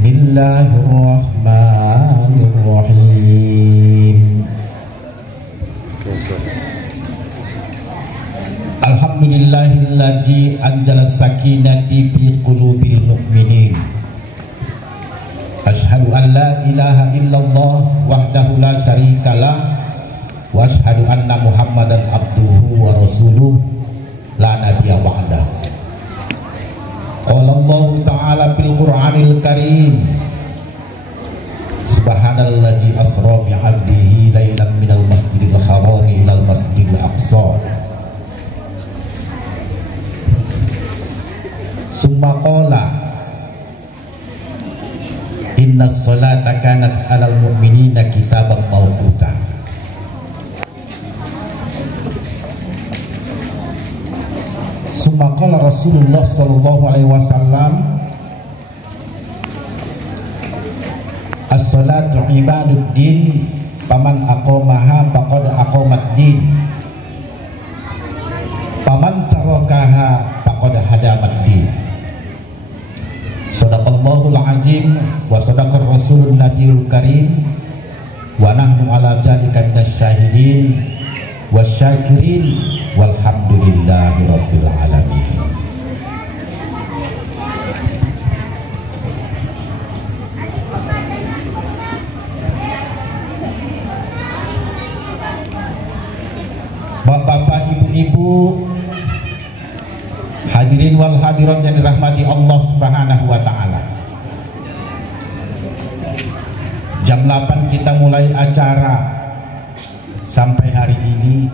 Bismillahirrahmanirrahim. Alhamdulillahilladzi anzala sakinati fi qulubil mu'minin. Asyhadu an la ilaha illallah wahdahu la syarikalah wa asyhadu anna Muhammadan abduhu wa rasuluh la nabiyya ba'dah. Qala Allah Ta'ala fil Qur'anil Karim, Subhanalladzi asra bi 'abdihi lailan minal masjidil haram ilal masjidil aqsa. Summa qala innas salata kanat 'alal mu'minina kitaban mawquta. Summa qala Rasulullah sallallahu alaihi wasallam, as-salatu ibaduddin paman aqamaha faqad aqamaddin paman tarakaha faqad hadamaddin. Shadaqallahul azim wa sadaqar rasulun nabiyul karim wa nahnu ala dzalika minasyahidin wasyakirin walhamdulillahi rabbil alamin. Bapak-bapak, ibu-ibu, hadirin wal hadirat yang dirahmati Allah Subhanahu wa taala. Jam 8 kita mulai acara sampai hari ini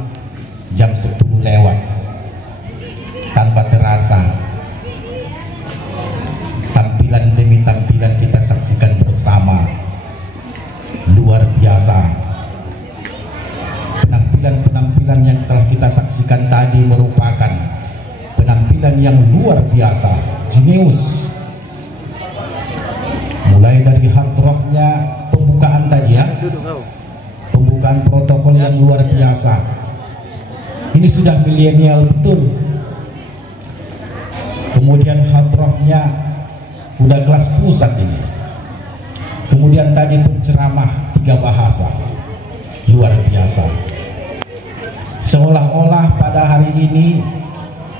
jam 10 lewat. Tanpa terasa tampilan demi tampilan kita saksikan bersama, luar biasa. Penampilan yang telah kita saksikan tadi merupakan penampilan yang luar biasa, jenius. Mulai dari hadrohnya pembukaan tadi ya, pembukaan protokol yang luar biasa. Ini sudah milenial betul. Kemudian hadrohnya udah kelas pusat ini. Kemudian tadi penceramah 3 bahasa, luar biasa. Seolah-olah pada hari ini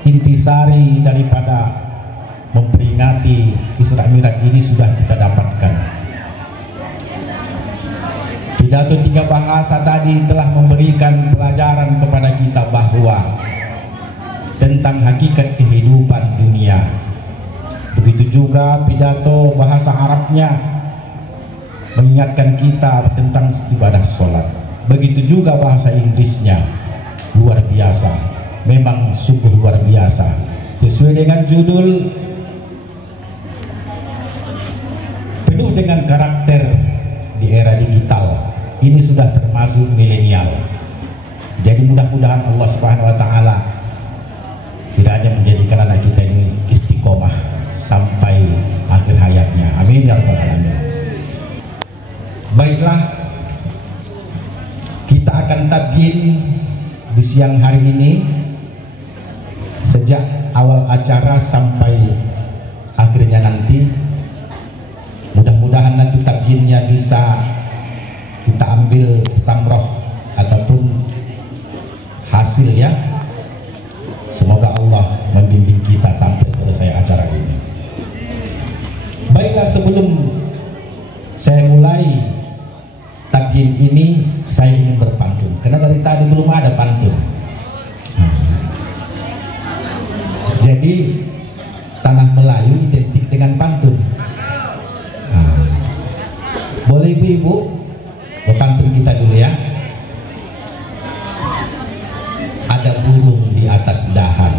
intisari daripada memperingati Isra Mi'raj ini sudah kita dapatkan. Pidato 3 bahasa tadi telah memberikan pelajaran kepada kita bahwa tentang hakikat kehidupan dunia. Begitu juga pidato bahasa Arabnya mengingatkan kita tentang ibadah sholat. Begitu juga bahasa Inggrisnya, luar biasa. Memang sungguh luar biasa. Sesuai dengan judul, penuh dengan karakter di era digital. Ini sudah termasuk milenial. Jadi mudah-mudahan Allah Subhanahu wa taala kiranya menjadikan anak kita ini istiqomah sampai akhir hayatnya. Amin ya rabbal alamin. Baiklah, kita akan tabyin di siang hari ini sejak awal acara sampai akhirnya nanti. Mudah-mudahan nanti tabyinnya bisa kita ambil samroh ataupun hasil ya. Semoga Allah membimbing kita sampai selesai acara ini. Baiklah, sebelum saya mulai tabyin ini, saya ingin berpantun karena dari tadi belum ada pantun. Jadi tanah Melayu identik dengan pantun. Boleh ibu-ibu berpantun kita dulu ya. Ada burung di atas dahan,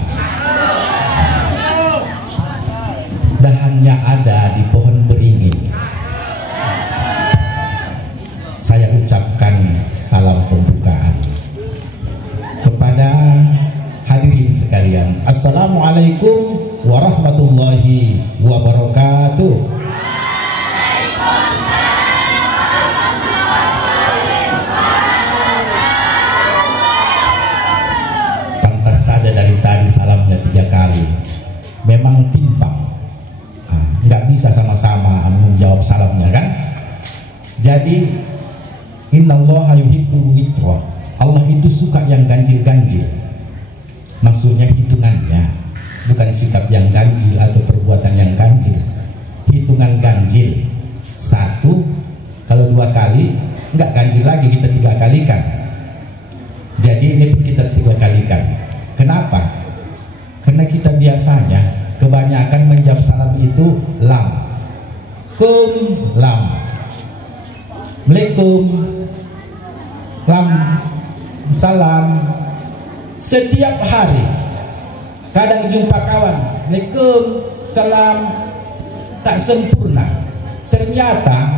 dahannya ada di pohon beringin. Saya ucapkan salam pembukaan kepada hadirin sekalian. Assalamualaikum warahmatullahi wabarakatuh. Pantas saja dari tadi salamnya 3 kali. Memang timpang, nggak bisa sama-sama menjawab Jadi innallaha yuhibbul witra. Allah itu suka yang ganjil-ganjil. Maksudnya hitungannya, bukan sikap yang ganjil atau perbuatan yang ganjil. Hitungan ganjil. 1, kalau 2 kali enggak ganjil lagi, kita 3 kalikan. Jadi ini pun kita 3 kalikan. Kenapa? Karena kita biasanya kebanyakan menjawab salam itu lam. Kum, lam. Assalamualaikum, lam, salam. Setiap hari kadang jumpa kawan, Assalamualaikum, salam, tak sempurna. Ternyata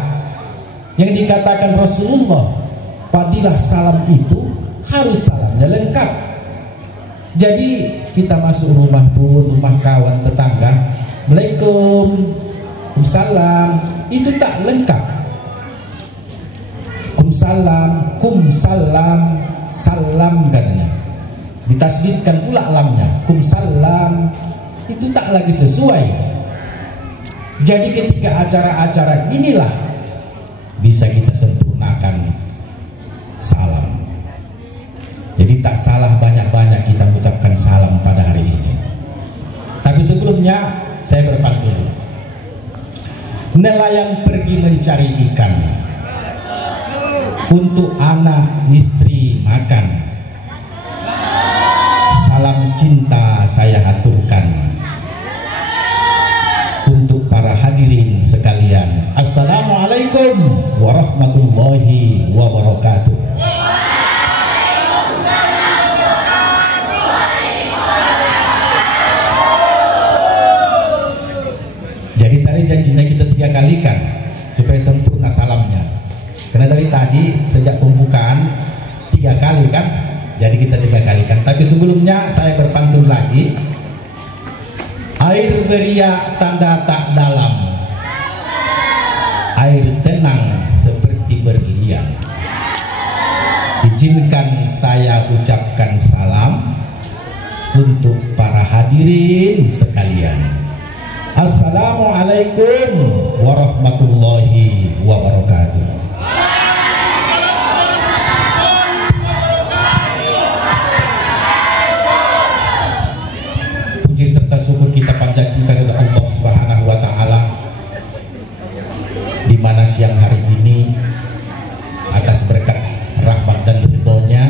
yang dikatakan Rasulullah, fadilah salam itu harus salamnya lengkap. Jadi kita masuk rumah pun, rumah kawan, tetangga, Assalamualaikum, salam, itu tak lengkap. Salam, kum salam, salam katanya. Ditasdidkan pula lamnya, kum salam, itu tak lagi sesuai. Jadi ketika acara-acara inilah bisa kita sempurnakan salam. Jadi tak salah banyak-banyak kita mengucapkan salam pada hari ini. Tapi sebelumnya saya berpantun dulu. Nelayan pergi mencari ikan, untuk anak istri makan. Salam cinta saya haturkan untuk para hadirin sekalian. Assalamualaikum warahmatullahi wabarakatuh. Jadi tadi janjinya kita 3 kalikan supaya sempurna salamnya. Karena dari tadi sejak pembukaan 3 kali kan, jadi kita 3 kalikan. Tapi sebelumnya saya berpantun lagi. Air beriak tanda tak dalam, air tenang seperti berlian. Izinkan saya ucapkan salam untuk para hadirin sekalian. Assalamualaikum warahmatullahi wabarakatuh. Syukur kita panjatkan kepada Allah Subhanahu wa taala, di mana siang hari ini atas berkat rahmat dan ridhonya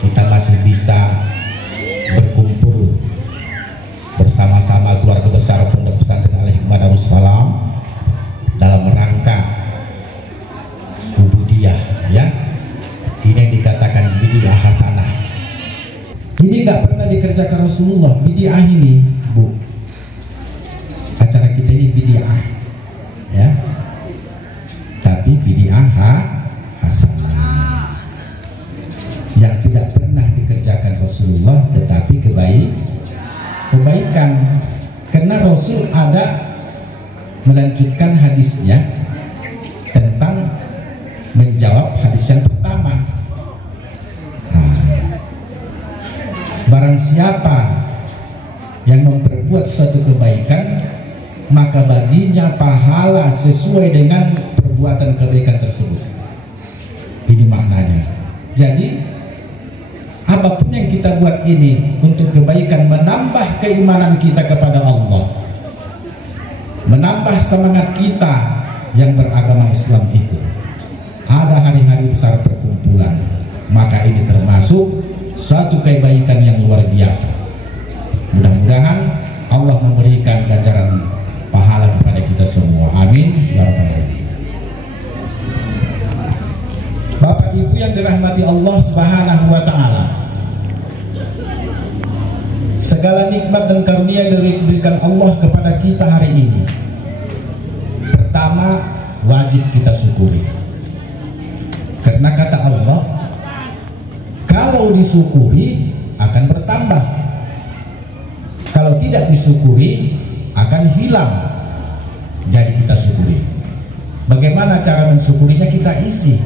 kita masih bisa berkumpul bersama-sama keluarga besar Pondok Pesantren Al-Hikmah Darussalam dalam rangka ubudiyah, ya. Ini yang dikatakan bid'ah hasanah. Ini nggak pernah dikerjakan Rasulullah, bid'ah ini, Bu. Acara kita ini bid'ah, ya. Tapi bid'ah hasanah. Yang tidak pernah dikerjakan Rasulullah, tetapi kebaikan. Karena Rasul ada melanjutkan hadisnya tentang menjawab hadis yang pertama. Barang siapa yang memperbuat suatu kebaikan, maka baginya pahala sesuai dengan perbuatan kebaikan tersebut. Ini maknanya. Jadi apapun yang kita buat ini untuk kebaikan, menambah keimanan kita kepada Allah, menambah semangat kita yang beragama Islam itu. Ada hari-hari besar perkumpulan, maka ini termasuk suatu kebaikan yang luar biasa. Mudah-mudahan Allah memberikan ganjaran pahala kepada kita semua. Amin ya rabbal alamin. Bapak Ibu yang dirahmati Allah Subhanahu wa taala, segala nikmat dan karunia yang diberikan Allah kepada kita hari ini, pertama wajib kita syukuri. Karena kata Allah, kalau disyukuri akan bertambah, kalau tidak disyukuri akan hilang. Jadi kita syukuri. Bagaimana cara mensyukurinya? Kita isi,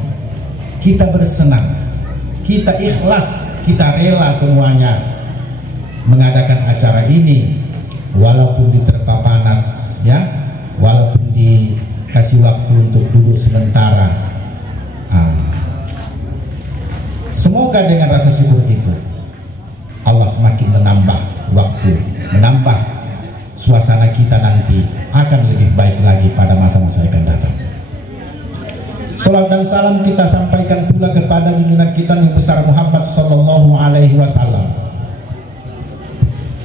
kita bersenang, kita ikhlas, kita rela semuanya mengadakan acara ini, walaupun diterpa panas, ya, walaupun di kasih waktu untuk duduk sementara. Semoga dengan rasa syukur itu Allah semakin menambah waktu, menambah suasana kita nanti akan lebih baik lagi pada masa-masa yang akan datang. Salam dan salam kita sampaikan pula kepada junjungan kita Nabi besar Muhammad sallallahu alaihi wasallam.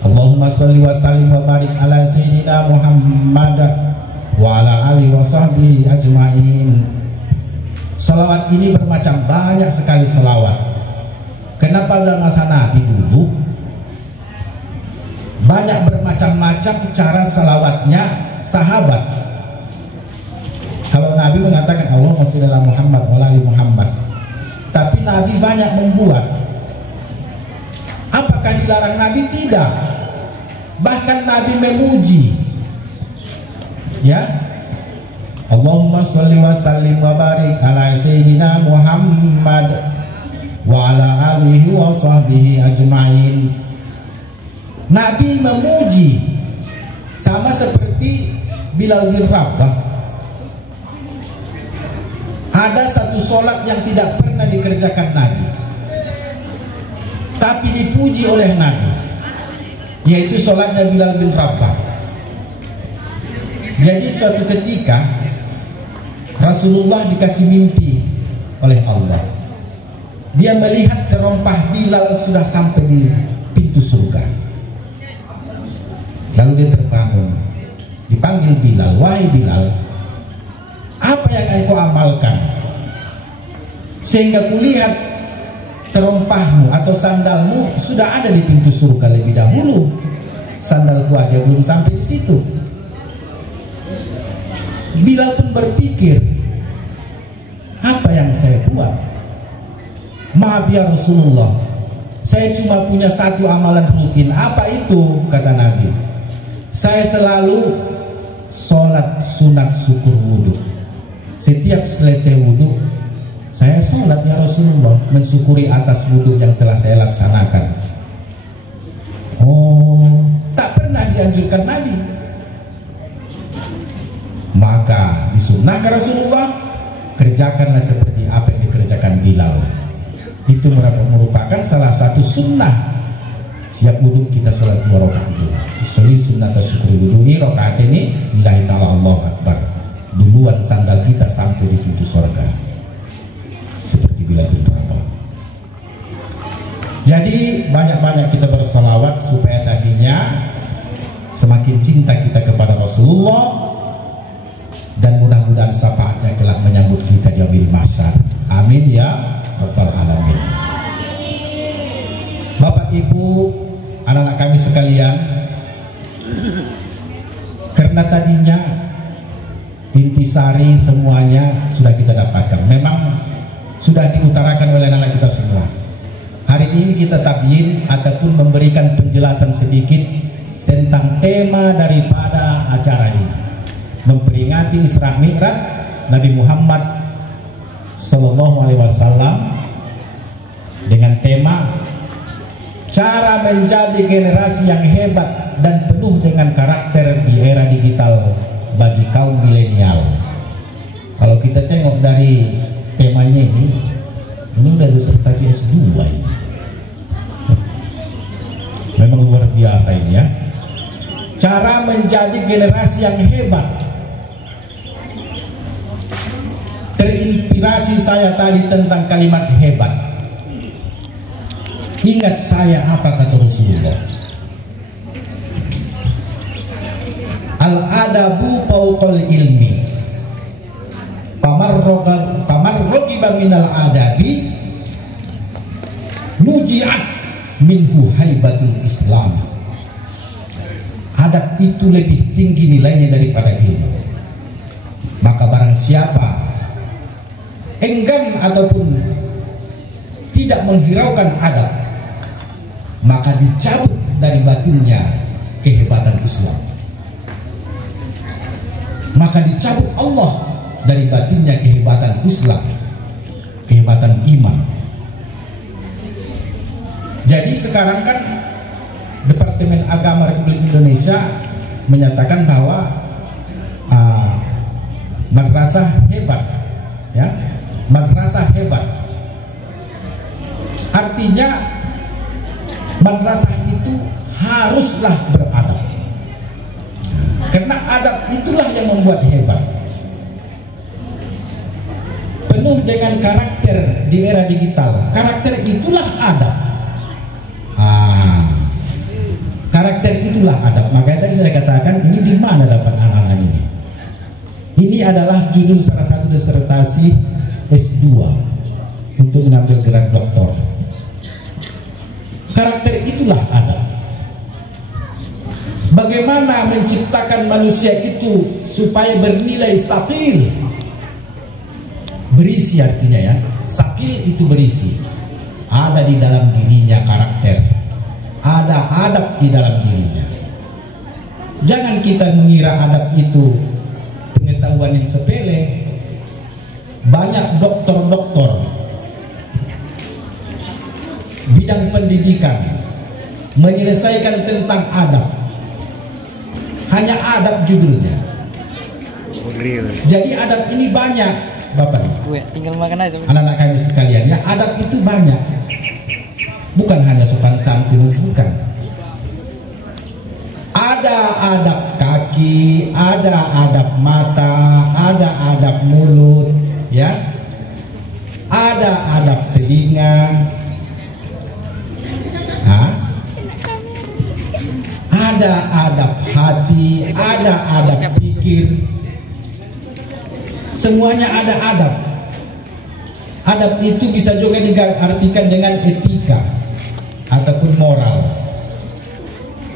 Allahumma shalli wa sallim wa barik ala sayyidina Muhammad wa ala alihi wa sahbihi ajmain. Salawat ini bermacam banyak sekali salawat. Kenapa dalam masa Nabi dulu banyak bermacam-macam cara salawatnya sahabat. Kalau Nabi mengatakan Allahumma shalli ala Muhammad wa ala ali Muhammad, tapi Nabi banyak membuat. Apakah dilarang Nabi? Tidak. Bahkan Nabi memuji. Ya, Allahumma sholli wa sallim wa barik ala sayyidina Muhammad wa ala alihi wa sahbihi ajma'in. Nabi memuji, sama seperti Bilal bin Rabah. Ada satu solat yang tidak pernah dikerjakan Nabi, tapi dipuji oleh Nabi, yaitu solatnya Bilal bin Rabah. Jadi suatu ketika Rasulullah dikasih mimpi oleh Allah. Dia melihat terompah Bilal sudah sampai di pintu surga. Lalu dia terbangun, dipanggil Bilal, wahai Bilal, apa yang engkau amalkan sehingga kulihat terompahmu atau sandalmu sudah ada di pintu surga lebih dahulu? Sandalku aja belum sampai di situ. Bilal pun berpikir, apa yang saya buat? Maaf ya Rasulullah, saya cuma punya satu amalan rutin. Apa itu? Kata Nabi, saya selalu sholat sunat syukur wudhu. Setiap selesai wudhu, saya sholat ya Rasulullah, mensyukuri atas wudhu yang telah saya laksanakan. Oh, tak pernah dianjurkan Nabi. Maka disunnahkan Rasulullah, kerjakanlah seperti apa yang dikerjakan Bilal. Itu merupakan salah satu sunnah. Siap wudhu kita sholat 2 rakaat dulu. Sholli sunnata syukri wudu'i rakaat ini lillahi ta'ala Allahu Akbar. Duluan sandal kita sampai di pintu surga. Seperti Bilal bin Rabah. Jadi banyak-banyak kita bersalawat supaya tadinya semakin cinta kita kepada Rasulullah, dan mudah-mudahan syafaatnya kelak menyambut kita di yaumil mahsyar. Amin ya rabbal alamin. Bapak Ibu, anak-anak kami sekalian, karena tadinya intisari semuanya sudah kita dapatkan, memang sudah diutarakan oleh anak-anak kita semua. Hari ini kita tabyin ataupun memberikan penjelasan sedikit tentang tema daripada acara ini, memperingati Isra Mi'raj Nabi Muhammad Sallallahu Alaihi Wasallam dengan tema cara menjadi generasi yang hebat dan penuh dengan karakter di era digital bagi kaum milenial. Kalau kita tengok dari temanya ini udah disertasi S2 ini. Memang luar biasa ini ya. Cara menjadi generasi yang hebat. Terinspirasi saya tadi tentang kalimat hebat. Ingat saya apa kata Rasulullah, al-adabu fawqal ilmi, pamar rogiba minal adabi nujiat minhu haibatul Islam. Adab itu lebih tinggi nilainya daripada ilmu. Maka barang siapa enggan ataupun tidak menghiraukan adab, maka dicabut dari batinnya kehebatan Islam. Maka dicabut Allah dari batinnya kehebatan Islam, kehebatan iman. Jadi sekarang kan Departemen Agama Republik Indonesia menyatakan bahwa madrasah hebat, ya, madrasah hebat. Artinya madrasah itu haruslah beradab, karena adab itulah yang membuat hebat. Penuh dengan karakter di era digital, karakter itulah adab. Karakter itulah adab. Makanya tadi saya katakan, ini di mana dapat anak-anak ini? Ini adalah judul salah satu disertasi S2 untuk mengambil gelar doktor. Karakter itulah adab. Bagaimana menciptakan manusia itu supaya bernilai sakil, berisi artinya ya. Sakil itu berisi. Ada di dalam dirinya karakter, ada adab di dalam dirinya. Jangan kita mengira adab itu pengetahuan yang sepele. Banyak doktor-doktor bidang pendidikan menyelesaikan tentang adab. Hanya adab judulnya. Jadi adab ini banyak, Bapak Ibu. Tinggal makan aja. Anak-anak kami sekalian, ya, adab itu banyak. Bukan hanya sopan santun, bukan. Ada adab kaki, ada adab mata, ada adab mulut, ya. Ada adab telinga. Ada adab hati, ada adab pikir. Semuanya ada adab. Adab itu bisa juga diartikan dengan etika ataupun moral.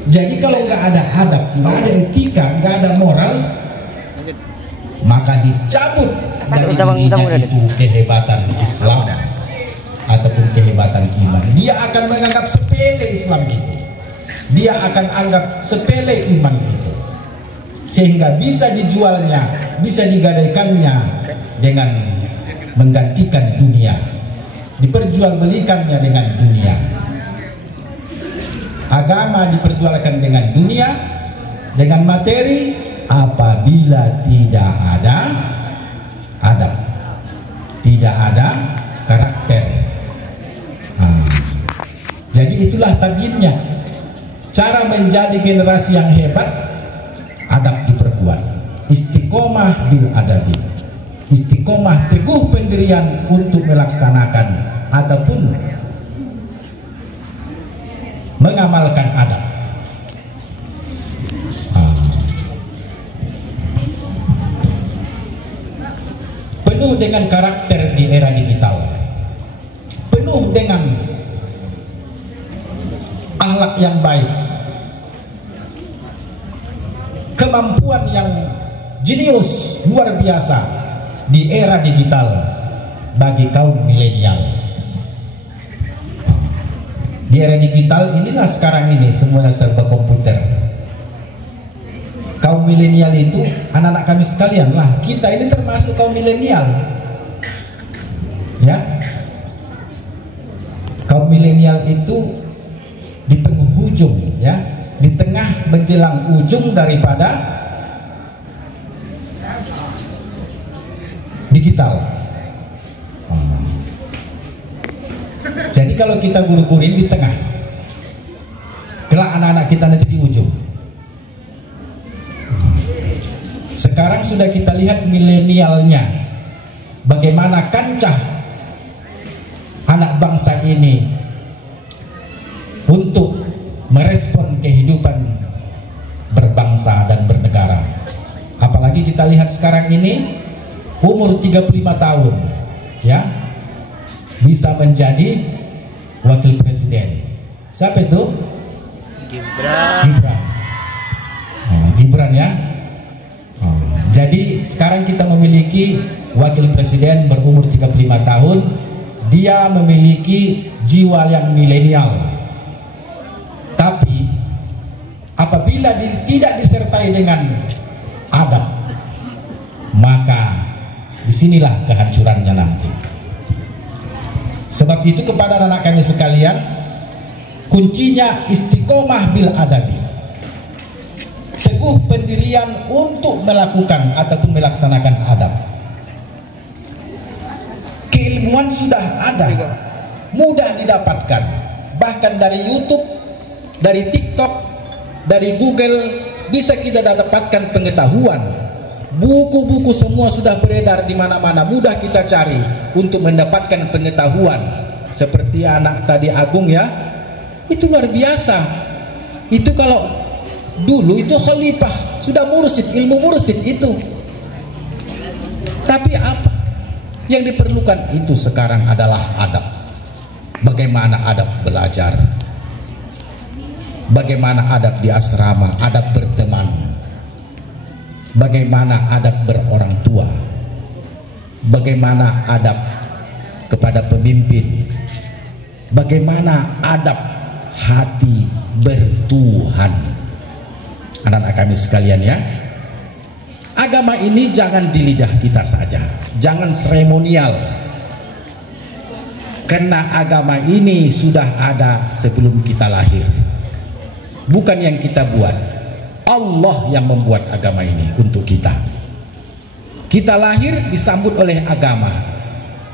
Jadi kalau nggak ada adab, nggak ada etika, nggak ada moral, maka dicabut dari dirinya itu kehebatan Islam ataupun kehebatan iman. Dia akan menganggap sepele Islam itu. Dia akan anggap sepele iman itu, sehingga bisa dijualnya, bisa digadaikannya dengan menggantikan dunia, diperjualbelikannya dengan dunia. Agama diperjualkan dengan dunia, dengan materi, apabila tidak ada adab, tidak ada karakter. Jadi itulah tabiinnya. Cara menjadi generasi yang hebat, adab diperkuat. Istiqomah bil adabi. Istiqomah, teguh pendirian untuk melaksanakan ataupun mengamalkan adab. Penuh dengan karakter di era digital, penuh dengan akhlak yang baik, kemampuan yang jenius luar biasa di era digital bagi kaum milenial. Di era digital inilah sekarang ini semuanya serba komputer. Kaum milenial itu anak-anak kami sekalian lah, kita ini termasuk kaum milenial, ya. Kaum milenial itu di penghujung, ya, di tengah menjelang ujung daripada digital. Jadi kalau kita guru-guruin di tengah, kelak anak-anak kita nanti di ujung. Sekarang sudah kita lihat milenialnya, bagaimana kancah anak bangsa ini untuk merespon kehidupan berbangsa dan bernegara. Apalagi kita lihat sekarang ini umur 35 tahun, ya, bisa menjadi wakil presiden. Siapa itu? Gibran, ya. Jadi sekarang kita memiliki wakil presiden berumur 35 tahun. Dia memiliki jiwa yang milenial. Tapi apabila tidak disertai dengan adab, maka disinilah kehancurannya nanti. Sebab itu kepada anak kami sekalian, kuncinya istiqomah bil adabi, teguh pendirian untuk melakukan ataupun melaksanakan adab. pengetahuan sudah ada, mudah didapatkan, bahkan dari YouTube, dari TikTok, dari Google bisa kita dapatkan pengetahuan. Buku-buku semua sudah beredar di mana-mana, mudah kita cari untuk mendapatkan pengetahuan. Seperti anak tadi Agung ya, itu luar biasa. Itu kalau dulu itu khalifah, sudah mursyid, ilmu mursyid itu. Tapi apa yang diperlukan itu sekarang adalah adab. Bagaimana adab belajar, bagaimana adab di asrama, adab berteman, bagaimana adab berorang tua, bagaimana adab kepada pemimpin, bagaimana adab hati bertuhan. Anak-anak kami sekalian ya, agama ini jangan di lidah kita saja, jangan seremonial, karena agama ini sudah ada sebelum kita lahir, bukan yang kita buat. Allah yang membuat agama ini untuk kita. Kita lahir disambut oleh agama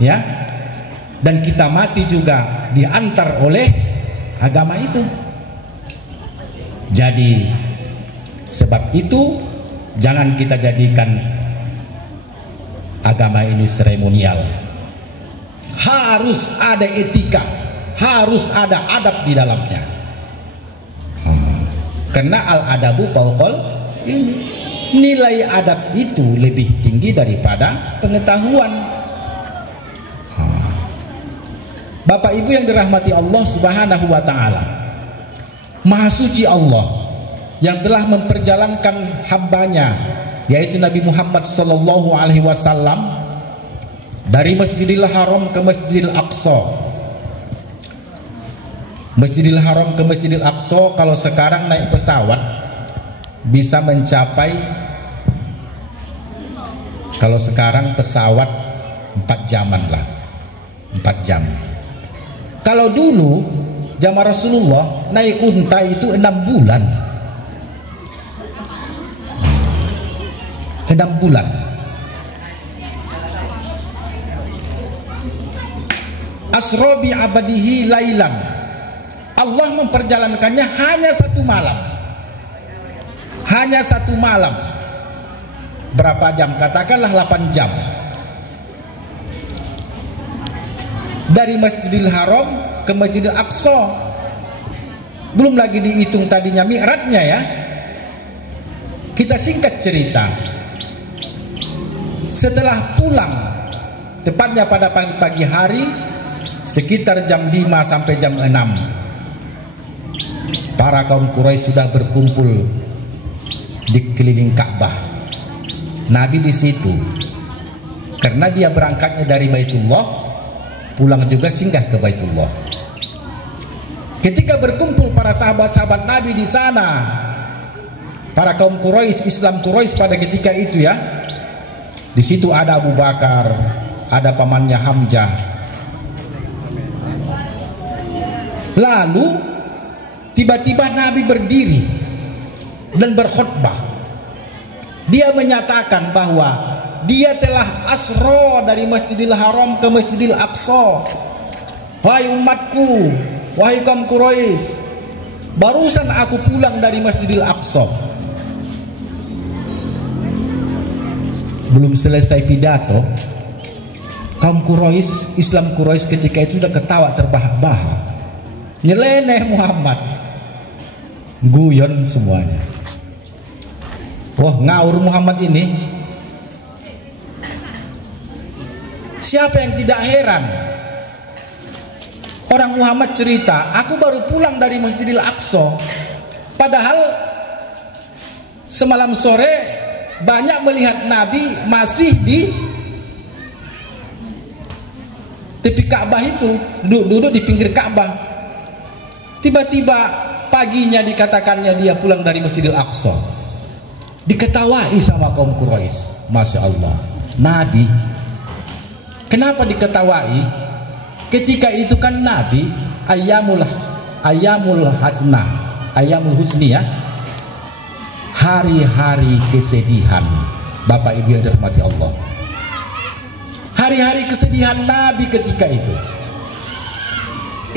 ya, dan kita mati juga diantar oleh agama itu. Jadi sebab itu jangan kita jadikan agama ini seremonial. Harus ada etika, harus ada adab di dalamnya. Karena al-adabu fauqal ilmi. Nilai adab itu lebih tinggi daripada pengetahuan. Bapak Ibu yang dirahmati Allah Subhanahu wa taala, Maha suci Allah yang telah memperjalankan hambanya yaitu Nabi Muhammad sallallahu alaihi wasallam dari Masjidil Haram ke Masjidil Aqsa. Masjidil Haram ke Masjidil Aqsa kalau sekarang naik pesawat bisa mencapai, kalau sekarang pesawat 4 jaman lah, 4 jam. Kalau dulu zaman Rasulullah naik unta itu 6 bulan. 6 bulan. Asra bi abadihi lailan. Allah memperjalankannya hanya 1 malam. Hanya 1 malam. Berapa jam? Katakanlah 8 jam. Dari Masjidil Haram ke Masjidil Aqsa. Belum lagi dihitung tadinya mi'rajnya ya. Kita singkat cerita. Setelah pulang, tepatnya pada pagi hari, sekitar jam 5 sampai jam 6, para kaum Quraisy sudah berkumpul di keliling Ka'bah. Nabi di situ, karena dia berangkatnya dari Baitullah, pulang juga singgah ke Baitullah. Ketika berkumpul para sahabat-sahabat Nabi di sana, para kaum Quraisy, Islam Quraisy pada ketika itu ya, di situ ada Abu Bakar, ada pamannya Hamzah. Lalu tiba-tiba Nabi berdiri dan berkhutbah. Dia menyatakan bahwa dia telah asra dari Masjidil Haram ke Masjidil Aqsa. Wahai umatku, wahai kaum Quraisy, barusan aku pulang dari Masjidil Aqsa. Belum selesai pidato, kaum Quraisy, Islam Quraisy ketika itu sudah ketawa terbahak-bahak. Nyeleneh Muhammad, guyon semuanya. Wah, ngaur Muhammad ini. Siapa yang tidak heran? Orang Muhammad cerita, aku baru pulang dari Masjidil Aqsa. Padahal semalam sore banyak melihat Nabi masih di tepi Ka'bah itu, duduk di pinggir Ka'bah. Tiba-tiba paginya dikatakannya dia pulang dari Masjidil Aqsa. Diketawai sama kaum Quraisy. Masya Allah, Nabi. Kenapa diketawai? Ketika itu kan Nabi ayamul hasnah, ayamul husni ya, hari-hari kesedihan. Bapak Ibu yang dirahmati Allah, hari-hari kesedihan Nabi ketika itu.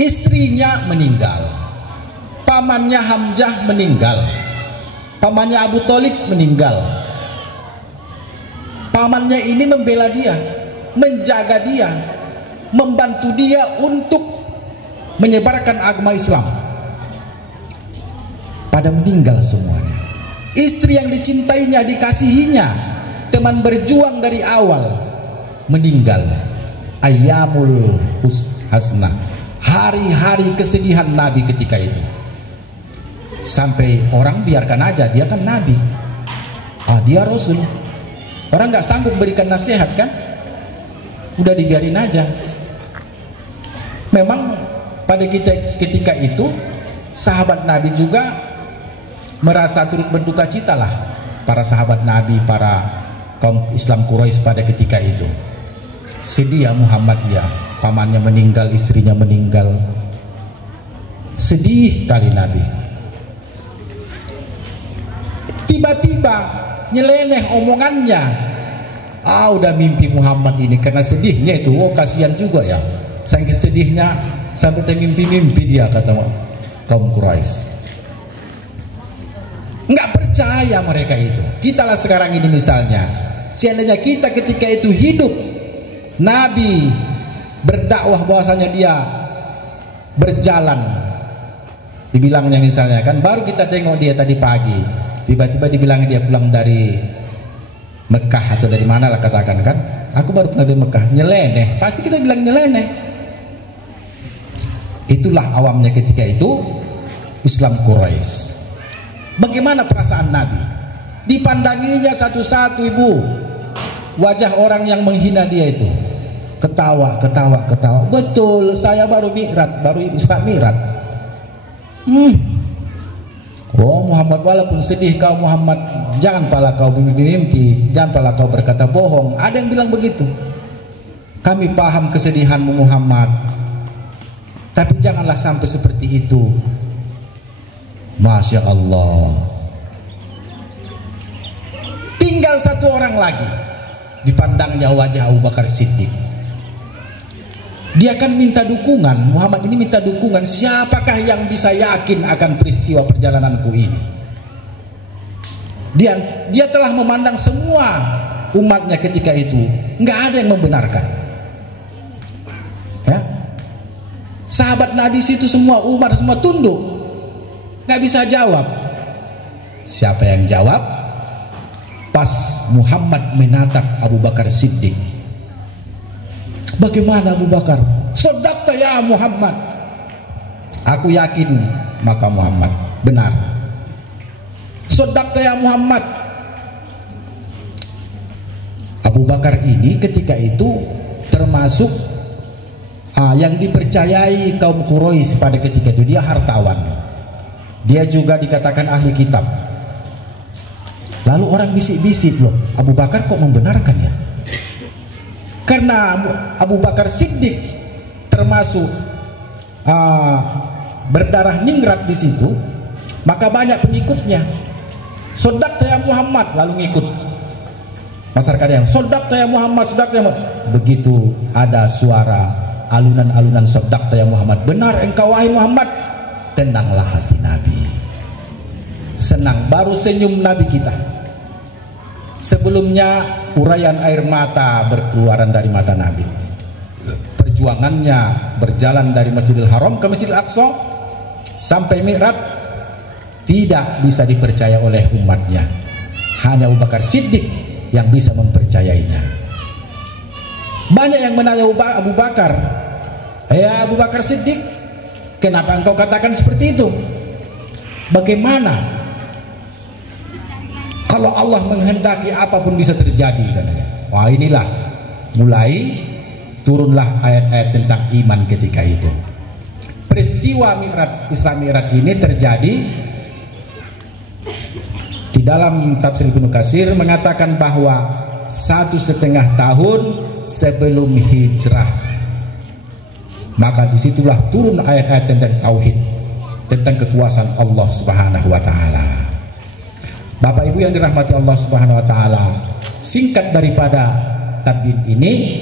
Istrinya meninggal, pamannya Hamzah meninggal, pamannya Abu Thalib meninggal. Pamannya ini membela dia, menjaga dia, membantu dia untuk menyebarkan agama Islam. Pada meninggal semuanya. Istri yang dicintainya, dikasihinya, teman berjuang dari awal, meninggal. Ayyamul hasnah, hari-hari kesedihan Nabi ketika itu. Sampai orang biarkan aja, dia kan Nabi, dia Rasul. Orang nggak sanggup berikan nasihat kan, udah dibiarin aja. Memang pada ketika itu sahabat Nabi juga merasa turut berduka cita lah, para sahabat Nabi, para kaum Islam Quraisy pada ketika itu. Sedih ya Muhammad ya, pamannya meninggal, istrinya meninggal. Sedih kali Nabi. Tiba-tiba nyeleneh omongannya. Udah mimpi Muhammad ini, karena sedihnya itu. Kasihan juga ya, saking sedihnya sampai termimpi-mimpi dia, kata kaum Quraisy. Nggak percaya mereka itu. Kita lah sekarang ini misalnya, seandainya kita ketika itu hidup, Nabi berdakwah bahwasanya dia berjalan, dibilangnya misalnya kan, baru kita tengok dia tadi pagi, tiba-tiba dibilang dia pulang dari Mekah atau dari mana lah katakan kan, aku baru pernah dari Mekah, nyeleneh, pasti kita bilang nyeleneh. Itulah awamnya ketika itu Islam Quraisy. Bagaimana perasaan Nabi? Dipandanginya satu-satu ibu, wajah orang yang menghina dia itu, ketawa, ketawa, ketawa. Betul, saya baru mi'raj, baru Isra Mi'raj. Oh Muhammad, walaupun sedih kau Muhammad, jangan pala kau mimpi, jangan pala kau berkata bohong. Ada yang bilang begitu. Kami paham kesedihanmu Muhammad, tapi janganlah sampai seperti itu. Masya Allah. Tinggal satu orang lagi, dipandangnya wajah Abu Bakar Siddiq. Dia kan minta dukungan, Muhammad ini minta dukungan. Siapakah yang bisa yakin akan peristiwa perjalananku ini? Dia telah memandang semua umatnya ketika itu, nggak ada yang membenarkan. Ya, sahabat Nabi situ semua umat semua tunduk, nggak bisa jawab. Siapa yang jawab? Pas Muhammad menatap Abu Bakar Siddiq. Bagaimana Abu Bakar? Shadaqta ya Muhammad. Aku yakin, maka Muhammad benar. Shadaqta ya Muhammad. Abu Bakar ini ketika itu termasuk yang dipercayai kaum Quraisy pada ketika itu. Dia hartawan. Dia juga dikatakan ahli kitab. Lalu orang bisik-bisik, loh Abu Bakar kok membenarkan ya? Karena Abu Bakar Siddiq termasuk berdarah ningrat di situ, maka banyak pengikutnya. Shadaqta ya Muhammad, lalu ngikut masyarakat yang shadaqta ya Muhammad, shadaqta ya Muhammad. Begitu ada suara alunan-alunan shadaqta ya Muhammad, benar engkau wahai Muhammad, tenanglah hati Nabi. Senang, baru senyum Nabi kita. Sebelumnya uraian air mata berkeluaran dari mata Nabi. Perjuangannya berjalan dari Masjidil Haram ke Masjidil Aqsa sampai Mi'raj tidak bisa dipercaya oleh umatnya. Hanya Abu Bakar Siddiq yang bisa mempercayainya. Banyak yang menanya Abu Bakar, ya Abu Bakar Siddiq, kenapa engkau katakan seperti itu? Bagaimana kalau Allah menghendaki apapun bisa terjadi, katanya. Wah, inilah mulai turunlah ayat-ayat tentang iman ketika itu. Peristiwa Mi'raj, Isra Mi'raj ini terjadi di dalam tafsir Ibnu Katsir mengatakan bahwa 1,5 tahun sebelum hijrah. Maka disitulah turun ayat-ayat tentang tauhid, tentang kekuasaan Allah Subhanahu wa taala. Bapak Ibu yang dirahmati Allah Subhanahu wa taala, singkat daripada tabyin ini,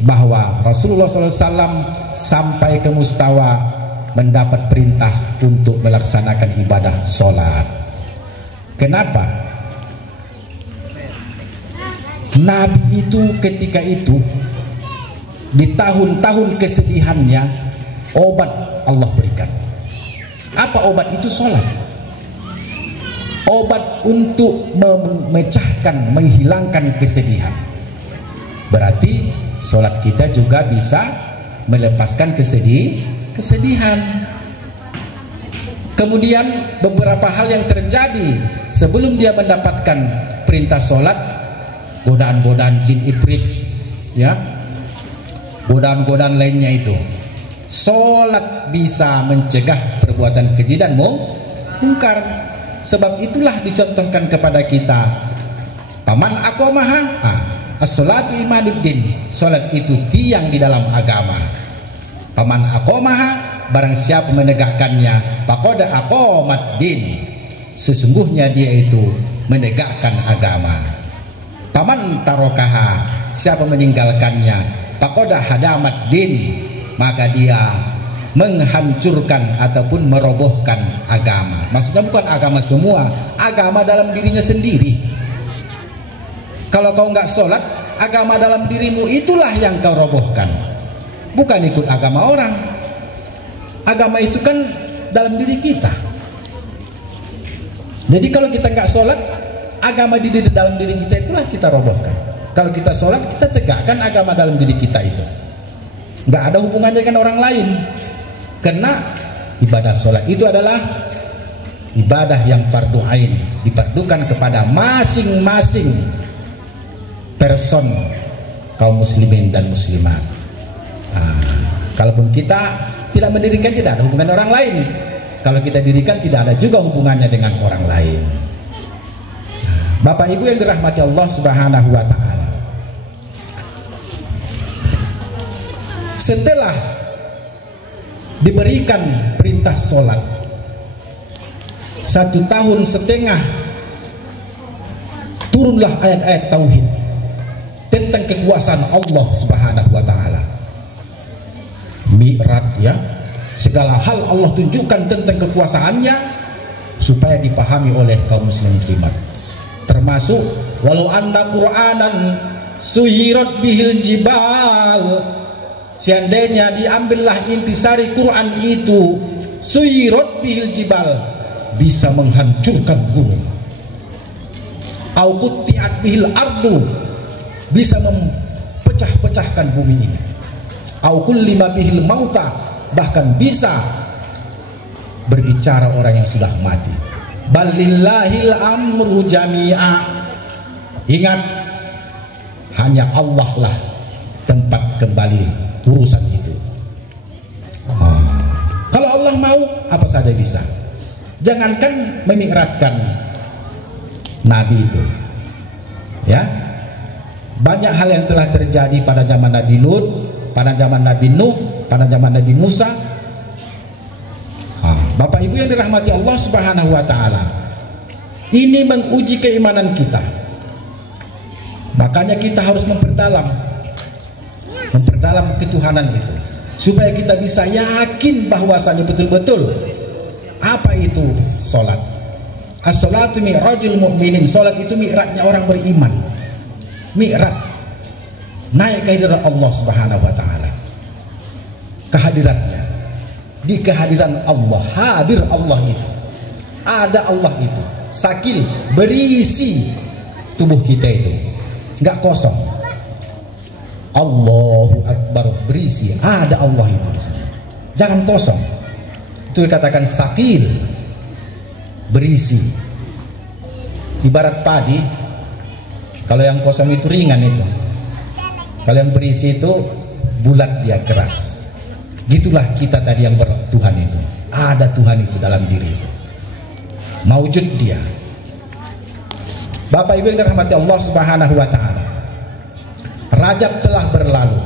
bahwa Rasulullah SAW sampai ke mustawa mendapat perintah untuk melaksanakan ibadah sholat. Kenapa? Nabi itu ketika itu di tahun-tahun kesedihannya, obat Allah berikan. Apa obat itu? Sholat. Obat untuk memecahkan, menghilangkan kesedihan. Berarti sholat kita juga bisa melepaskan kesedihan. Kemudian beberapa hal yang terjadi sebelum dia mendapatkan perintah sholat, godaan-godaan jin ibrit, ya, godaan-godaan lainnya itu. Sholat bisa mencegah perbuatan keji dan mungkar. Sebab itulah dicontohkan kepada kita, paman aqamaha, as-sholatu imaduddin, sholat itu tiang di dalam agama. Paman aqamaha, barang siapa menegakkannya, faqad aqamat din, sesungguhnya dia itu menegakkan agama. Paman tarokaha, siapa meninggalkannya, faqad hadamat din, maka dia menghancurkan ataupun merobohkan agama. Maksudnya bukan agama semua, agama dalam dirinya sendiri. Kalau kau nggak sholat, agama dalam dirimu itulah yang kau robohkan, bukan ikut agama orang. Agama itu kan dalam diri kita. Jadi kalau kita nggak sholat, agama di dalam diri kita itulah kita robohkan. Kalau kita sholat, kita tegakkan agama dalam diri kita itu. Nggak ada hubungannya dengan orang lain. Karena ibadah sholat itu adalah ibadah yang fardu ain, diperdukan kepada masing-masing person kaum muslimin dan muslimat. Kalaupun kita tidak mendirikan, tidak ada hubungan orang lain. Kalau kita dirikan, tidak ada juga hubungannya dengan orang lain. Bapak Ibu yang dirahmati Allah Subhanahu wa taala, setelah diberikan perintah sholat 1,5 tahun, turunlah ayat-ayat tauhid tentang kekuasaan Allah Subhanahu wa taala. Mi'raj, ya, segala hal Allah tunjukkan tentang kekuasaannya supaya dipahami oleh kaum muslim muslimat. Termasuk walau anna Qur'anan suyirat bihil jibal, seandainya diambillah intisari Quran itu, suyirat bihil jibal, bisa menghancurkan gunung. Au qutti'at bihil ardu, bisa mempecah-pecahkan bumi ini. Au kullima bihil mauta, bahkan bisa berbicara orang yang sudah mati. Balillahil amru jami'a, ingat, hanya Allah lah tempat kembali urusan itu. Kalau Allah mau, apa saja bisa. Jangankan memi'rajkan Nabi itu, ya, banyak hal yang telah terjadi pada zaman Nabi Lut, pada zaman Nabi Nuh, pada zaman Nabi Musa. Bapak Ibu yang dirahmati Allah Subhanahu wa taala, ini menguji keimanan kita. Makanya kita harus memperdalam ketuhanan itu, supaya kita bisa yakin bahwasanya betul-betul apa itu sholat. As-sholatu mi'rajul mu'minin, sholat itu mi'rajnya orang beriman. Mi'raj, naik ke hadirat Allah Subhanahu wa taala, kehadirannya. Di kehadiran Allah, hadir Allah itu, ada Allah itu, sakil, berisi tubuh kita itu, nggak kosong. Allahu Akbar, berisi, ada Allah itu di situ, jangan kosong. Itu dikatakan sakil, berisi. Ibarat padi, kalau yang kosong itu ringan itu, kalau yang berisi itu bulat, dia keras. Gitulah kita tadi yang bertuhan itu, ada Tuhan itu dalam diri itu, maujud dia. Bapak Ibu yang dirahmati Allah Subhanahu wa taala, Rajab telah berlalu,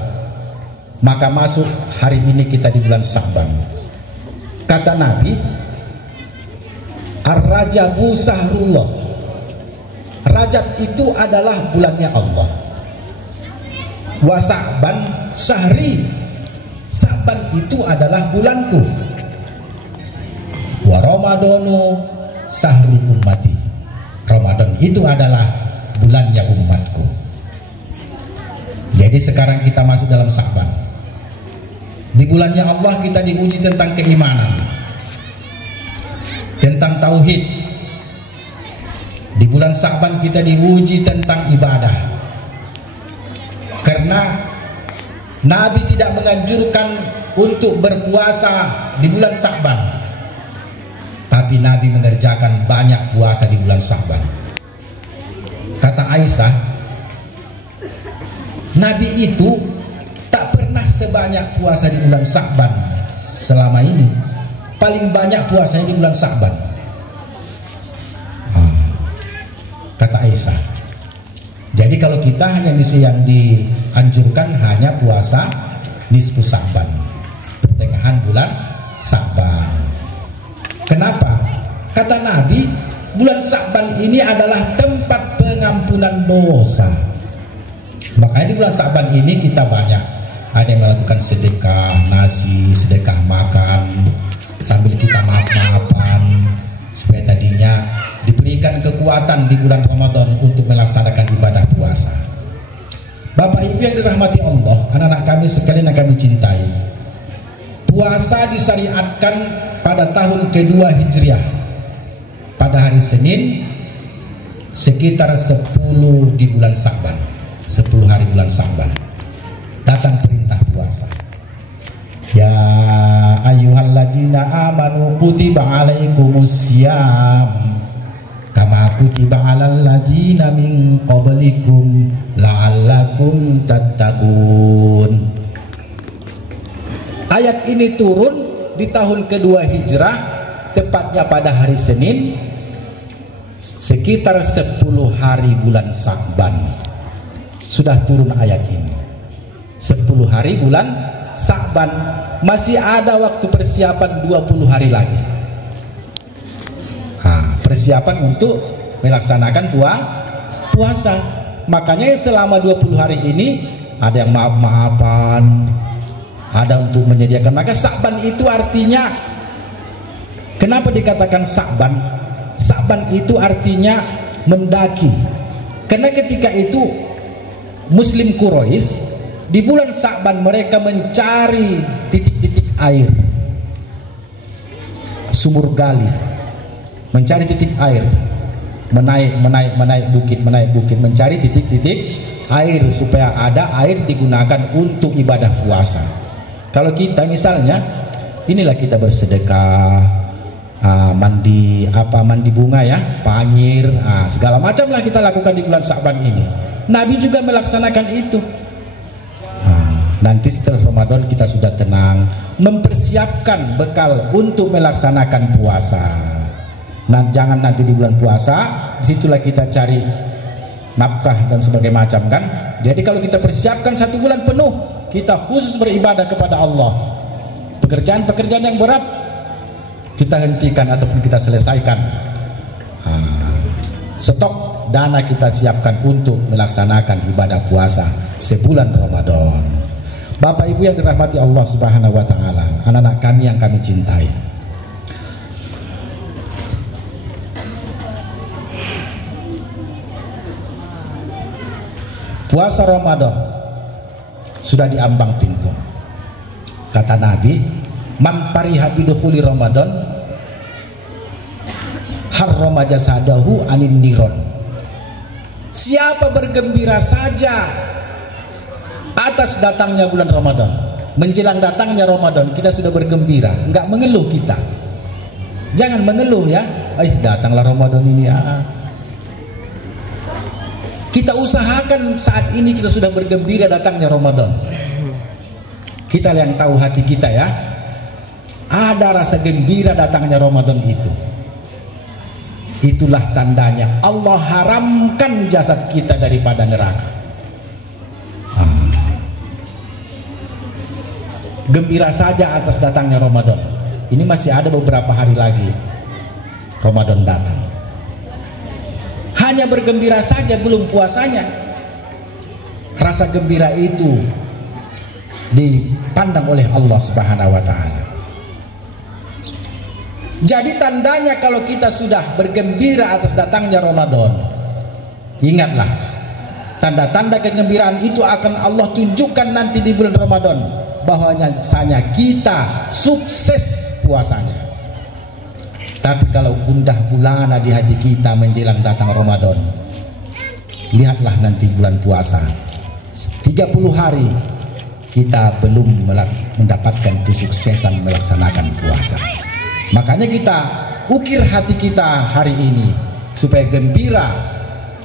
maka masuk hari ini kita di bulan Sya'ban. Kata Nabi, Ar-Rajabu Sahrullah, Rajab itu adalah bulannya Allah. Wa Sa'ban syahri, Sa'ban itu adalah bulanku. Wa Ramadanu syahrul ummati, Ramadan itu adalah bulannya umatku. Jadi sekarang kita masuk dalam Sa'ban. Di bulannya Allah kita diuji tentang keimanan, tentang tauhid. Di bulan Sa'ban kita diuji tentang ibadah. Karena Nabi tidak menganjurkan untuk berpuasa di bulan Sa'ban, tapi Nabi mengerjakan banyak puasa di bulan Sa'ban. Kata Aisyah, Nabi itu tak pernah sebanyak puasa di bulan Sa'ban selama ini. Paling banyak puasanya di bulan Sa'ban. Kata Aisyah. Jadi kalau kita hanya yang dianjurkan hanya puasa nisfu Sa'ban, pertengahan bulan Sa'ban. Kenapa? Kata Nabi, bulan Sa'ban ini adalah tempat pengampunan dosa. Makanya di bulan Sa'ban ini kita banyak, ada yang melakukan sedekah nasi, sedekah makan, sambil kita maaf-maafan, supaya tadinya diberikan kekuatan di bulan Ramadan untuk melaksanakan ibadah puasa. Bapak Ibu yang dirahmati Allah, anak-anak kami sekalian yang kami cintai, puasa disyariatkan pada tahun kedua Hijriah, pada hari Senin, sekitar 10 di bulan Sa'ban, 10 hari bulan Sa'ban, datang perintah puasa. Ya ayyuhalladzina amanu kutiba alaikumussyam kama kutiba alal ladzina min qablikum la'allakum tattaqun. Ayat ini turun di tahun kedua Hijrah, tepatnya pada hari Senin, sekitar 10 hari bulan Sa'ban sudah turun ayat ini. 10 hari bulan Sa'ban, masih ada waktu persiapan 20 hari lagi. Persiapan untuk melaksanakan puasa. Makanya selama 20 hari ini ada yang maaf-maafan, ada untuk menyediakan. Maka Sa'ban itu artinya, kenapa dikatakan Sa'ban? Sa'ban itu artinya mendaki. Karena ketika itu Muslim Quraisy di bulan Sa'ban mereka mencari titik-titik air, sumur gali, mencari titik air, menaik bukit, mencari titik-titik air supaya ada air digunakan untuk ibadah puasa. Kalau kita misalnya, inilah kita bersedekah, mandi bunga ya, panyir, segala macam lah kita lakukan di bulan Sa'ban ini. Nabi juga melaksanakan itu. Nanti setelah Ramadan kita sudah tenang, mempersiapkan bekal untuk melaksanakan puasa. Nah, jangan nanti di bulan puasa, disitulah kita cari nafkah dan sebagainya macam kan. Jadi kalau kita persiapkan 1 bulan penuh, kita khusus beribadah kepada Allah. Pekerjaan-pekerjaan yang berat kita hentikan ataupun kita selesaikan. Stok dana kita siapkan untuk melaksanakan ibadah puasa sebulan Ramadan. Bapak Ibu yang dirahmati Allah Subhanahu wa taala, anak-anak kami yang kami cintai. Puasa Ramadan sudah diambang pintu. Kata Nabi, man fariha bidukhuli Ramadan harrama jasadahu anin niron. Siapa bergembira saja atas datangnya bulan Ramadan, menjelang datangnya Ramadan kita sudah bergembira, enggak mengeluh kita. Jangan mengeluh ya, datanglah Ramadan ini ya. Kita usahakan saat ini kita sudah bergembira datangnya Ramadan. Kita yang tahu hati kita ya, ada rasa gembira datangnya Ramadan itu. Itulah tandanya Allah haramkan jasad kita daripada neraka. Gembira saja atas datangnya Ramadan. Ini masih ada beberapa hari lagi Ramadan datang. Hanya bergembira saja, belum puasanya. rasa gembira itu dipandang oleh Allah Subhanahu wa taala. Jadi tandanya kalau kita sudah bergembira atas datangnya Ramadan, ingatlah, tanda-tanda kegembiraan itu akan Allah tunjukkan nanti di bulan Ramadan, bahwasanya kita sukses puasanya. Tapi kalau gundah gulana di hati kita menjelang datang Ramadan, lihatlah nanti bulan puasa 30 hari kita belum mendapatkan kesuksesan melaksanakan puasa. Makanya kita ukir hati kita hari ini supaya gembira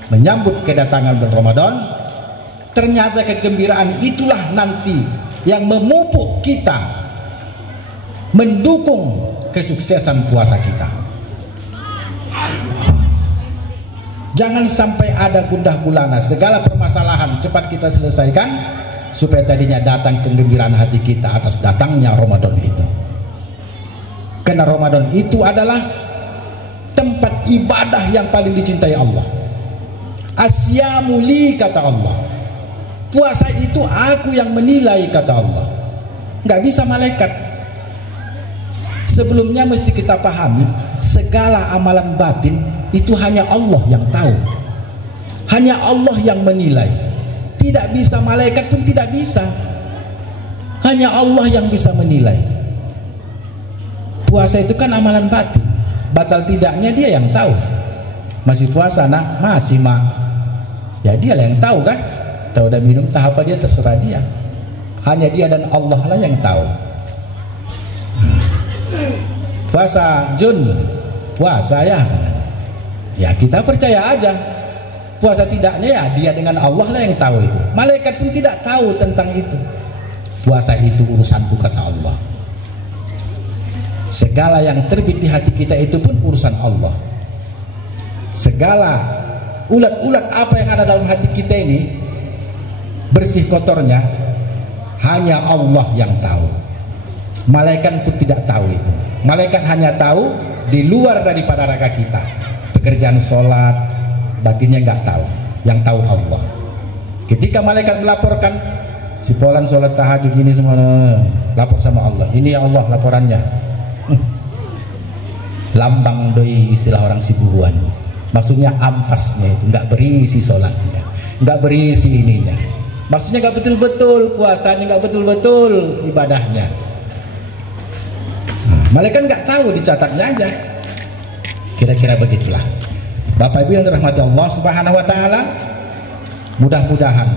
menyambut kedatangan bulan Ramadan. Ternyata kegembiraan itulah nanti yang memupuk kita mendukung kesuksesan puasa kita. Jangan sampai ada gundah gulana, segala permasalahan cepat kita selesaikan supaya tadinya datang kegembiraan hati kita atas datangnya Ramadan itu. Karena Ramadan itu adalah tempat ibadah yang paling dicintai Allah. Asyamu li, kata Allah. Puasa itu aku yang menilai, kata Allah. Nggak bisa malaikat. Sebelumnya mesti kita pahami, segala amalan batin itu hanya Allah yang tahu. Hanya Allah yang menilai. Tidak bisa malaikat pun tidak bisa. Hanya Allah yang bisa menilai. Puasa itu kan amalan batin, batal tidaknya dia yang tahu. Masih puasa nak? Masih mak. Ya dia lah yang tahu kan. Tahu udah minum tak apa dia, terserah dia. Hanya dia dan Allah lah yang tahu. Puasa Jun, puasa ya. Ya kita percaya aja. Puasa tidaknya ya dia dengan Allah lah yang tahu itu. Malaikat pun tidak tahu tentang itu. Puasa itu urusanku, kata Allah. Segala yang terbit di hati kita itu pun urusan Allah. Segala ulat-ulat apa yang ada dalam hati kita ini, bersih kotornya, hanya Allah yang tahu. Malaikat pun tidak tahu itu. Malaikat hanya tahu di luar daripada raga kita. Pekerjaan sholat, batinnya nggak tahu. Yang tahu Allah. Ketika malaikat melaporkan, si Polan sholat tahajud ini semua, lapor sama Allah. Ini ya Allah laporannya. Lambang doi, istilah orang Sibuhuan, maksudnya ampasnya itu nggak berisi sholatnya, nggak berisi ininya, maksudnya nggak betul-betul puasanya, nggak betul-betul ibadahnya. Malaikat nggak tahu, dicatatnya aja. Kira-kira begitulah. Bapak Ibu yang dirahmati Allah Subhanahu wa taala, mudah-mudahan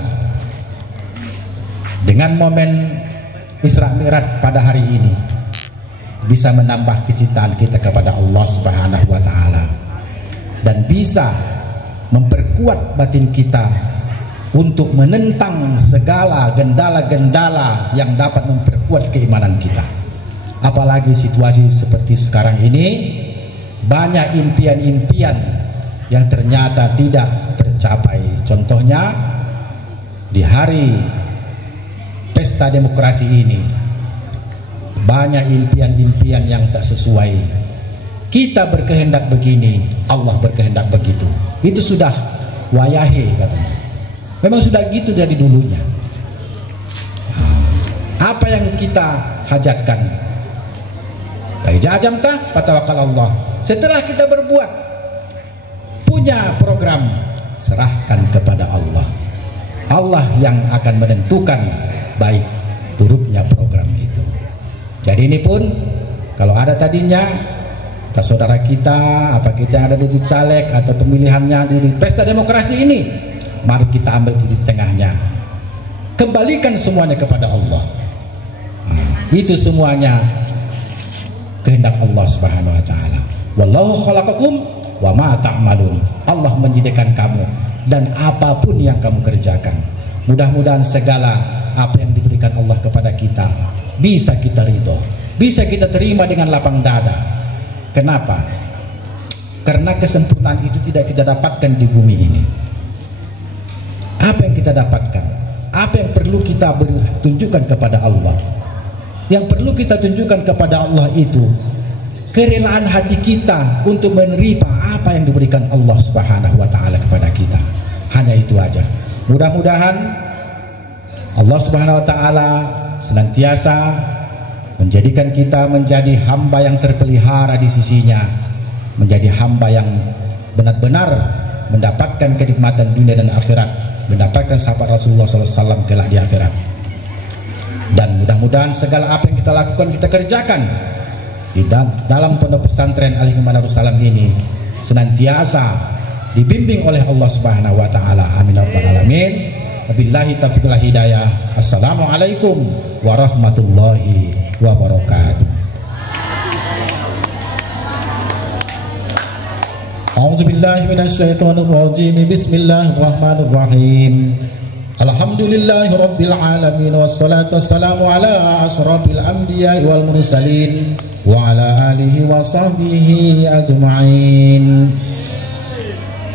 dengan momen Isra Mi'raj pada hari ini bisa menambah kecintaan kita kepada Allah Subhanahu wa taala dan bisa memperkuat batin kita untuk menentang segala gendala-gendala yang dapat memperkuat keimanan kita. Apalagi situasi seperti sekarang ini, banyak impian-impian yang ternyata tidak tercapai. Contohnya di hari pesta demokrasi ini, banyak impian-impian yang tak sesuai. Kita berkehendak begini, Allah berkehendak begitu. Itu sudah wayahe katanya. Memang sudah gitu dari dulunya. Apa yang kita hajatkan? Jajamtah patawakal Allah. Setelah kita berbuat, punya program, serahkan kepada Allah. Allah yang akan menentukan baik buruknya program itu. Jadi ini pun kalau ada tadinya saudara kita, apa kita yang ada di caleg atau pemilihannya di pesta demokrasi ini, mari kita ambil titik tengahnya, kembalikan semuanya kepada Allah. Itu semuanya kehendak Allah Subhanahu wa taala. Wallahu khalaqakum wa ma ta'malun. Allah menjadikan kamu dan apapun yang kamu kerjakan. Mudah-mudahan segala apa yang diberikan Allah kepada kita bisa kita ridho, bisa kita terima dengan lapang dada. Kenapa? Karena kesempurnaan itu tidak kita dapatkan di bumi ini. Apa yang kita dapatkan? Apa yang perlu kita tunjukkan kepada Allah? Yang perlu kita tunjukkan kepada Allah itu kerelaan hati kita untuk menerima apa yang diberikan Allah Subhanahu wa taala kepada kita. Hanya itu aja. Mudah-mudahan Allah Subhanahu wa taala senantiasa menjadikan kita menjadi hamba yang terpelihara di sisinya, menjadi hamba yang benar-benar mendapatkan kenikmatan dunia dan akhirat, mendapatkan sahabat Rasulullah SAW kelak di akhirat. Dan mudah-mudahan segala apa yang kita lakukan, kita kerjakan di dalam pondok pesantren Al-Hikmah Darussalam ini senantiasa dibimbing oleh Allah Subhanahu wa taala. Amin ya rabbal alamin. Wabillahi taufiq wal hidayah. Assalamualaikum warahmatullahi wabarakatuh. A'udzubillahi minasyaitonir rajim. Bismillahirrahmanirrahim. Alhamdulillahi rabbil alamin wassalatu wassalamu ala asyrafil anbiya'i wal mursalin wa ala alihi wa sahbihi ajma'in.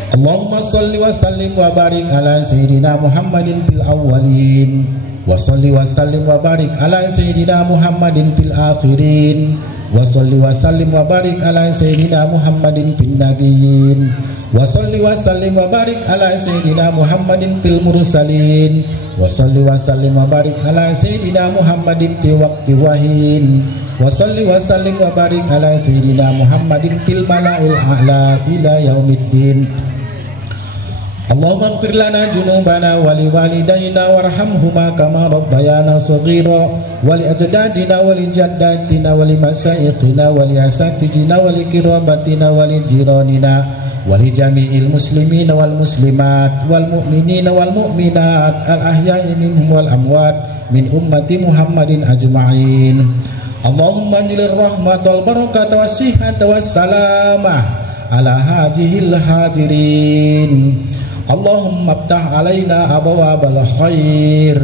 Allahumma salli wa sallim wa barik ala sayyidina Muhammadin fil awwalin wa salli wa sallim wa barik ala sayyidina Muhammadin fil akhirin wa salli wa sallim wa barik ala sayyidina Muhammadin fil nabiyyin wa salli wa sallim wa barik ala sayyidina Muhammadin fil mursalin wa salli wa sallim wa barik ala sayyidina Muhammadin fi waqti wahin wa salli wa sallim wa barik ala sayyidina Muhammadin fil mala'il a'la ila yaumiddin. Allahumma ighfir lana junubana wa liwalidayna warhamhuma kama rabbayana shaghira wa li ajdadina wa li jaddatina wa li masyayikhina wa li asatijina wa li kirabatina wa li jiranina wa li jami'il muslimina wal muslimat wal mu'minina wal mu'minat al ahya'i minhum wal amwat min ummati Muhammadin ajma'in. Allahumma nilir rahmat wal barakata was sihhata was salamah ala hadhil hadirin. Allahumma aftah alaina abwaabal khair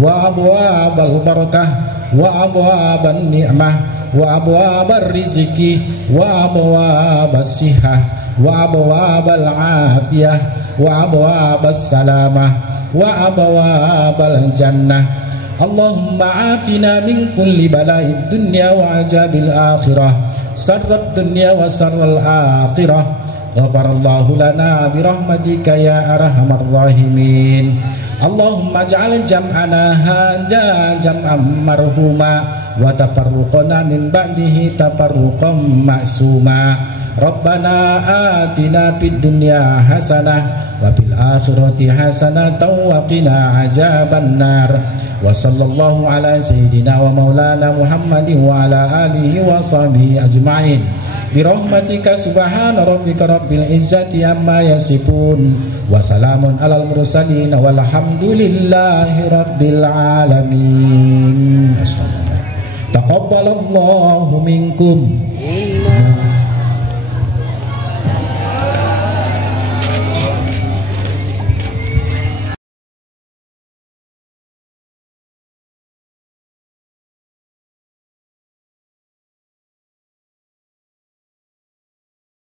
wa abwaabal barakah wa abwaabal ni'mah wa abwaabal rizki wa abwaabas sihah wa abwaabal afiyah wa abwaabas salamah wa abwaabal jannah. Allahumma afina min kulli bala'id dunya wa ajabil akhirah, sarrad dunya wa sarral akhirah. Ghafarallahu lana birahmatika ya arhamar rahimin. Allahumma ja'al jam'ana hadha jam'an marhuma wa tafarruqana min ba'dihi tafarruqan ma'suma. Rabbana atina fid dunya hasanah wa fil akhirati hasanah wa qina azaban nar. Wa sallallahu ala sayyidina wa maulana Muhammadin wa ala alihi wa sahbihi ajma'in. Birahmatika subhana rabbika rabbil izzati amma yasifun wa salamun alal mursalin walhamdulillahi rabbil alamin. Taqabbalallahu minkum.